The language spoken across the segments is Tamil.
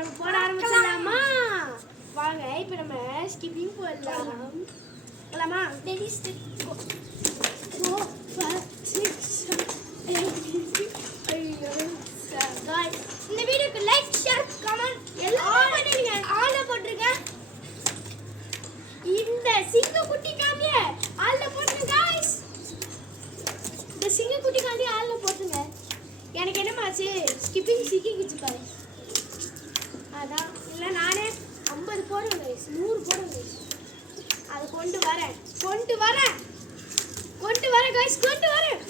நம்ம போட ஆரம்பிச்சிடலாமா? வாங்க இப்போ நம்ம ஸ்கிப்பிங் போடலாம். போலாமா? ரெடி ஸ்டெப் 4 5 6 7 ஐயோ गाइस இந்த வீடியோக்கு லைக் ஷேர் கமெண்ட் எல்லாம் பண்ணிடுங்க. ஆல்ல போட்டுருங்க. இந்த சிங்கக்குட்டி காமிய ஆல்ல போட்டுருங்க गाइस. இந்த சிங்கக்குட்டி காண்டி ஆல்ல போட்டுருங்க. எனக்கு என்னமாச்சு ஸ்கிப்பிங் சிக்கிக்கிச்சு பாரு. அதான் இல்லை நானே 50 போடுவேன் गाइस 100 போடுவேன் गाइस. அதை கொண்டு வரேன் गाइस கொண்டு வரேன்.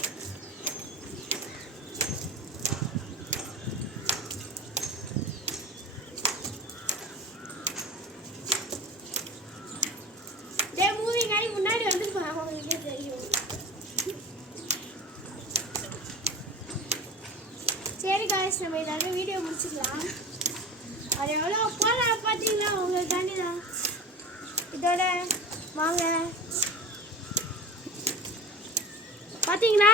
மூவிங் ஆகி முன்னாடி வந்துருப்பாங்க உங்களுக்கே தெரியும். சரி गाइस நம்ம இதோட வீடியோ முடிச்சுக்கலாம். அது எவ்வளோ போன பார்த்தீங்களா உங்களுக்காண்டி தான். இதோட வாங்க பார்த்தீங்களா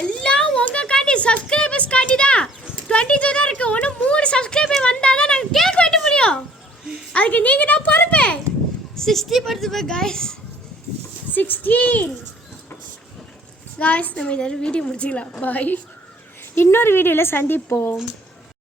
எல்லாம் உங்களுக்காண்டி சப்ஸ்கிரைபர்ஸ் காண்டி தான். 22 தான் இருக்குது. ஒன்று 3 சப்ஸ்கிரைபர் வந்தால் தான் நாங்கள் கேக் வெட்ட முடியும். அதுக்கு நீங்கள் தான் பொறுப்பு. 60 படுத்துப்பா गाइस 16 गाइस நம்ம இதோட வீடியோ முடிச்சுக்கலாம். பாய். இன்னொரு வீடியோவில் சந்திப்போம்.